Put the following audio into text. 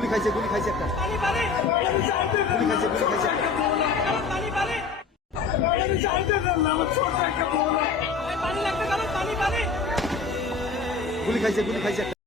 গুলি খাইছে গুলি খাইছে একটা। গুলি খাইছে গুলি খাইছে গুলি খাইছে গুলি খাইছে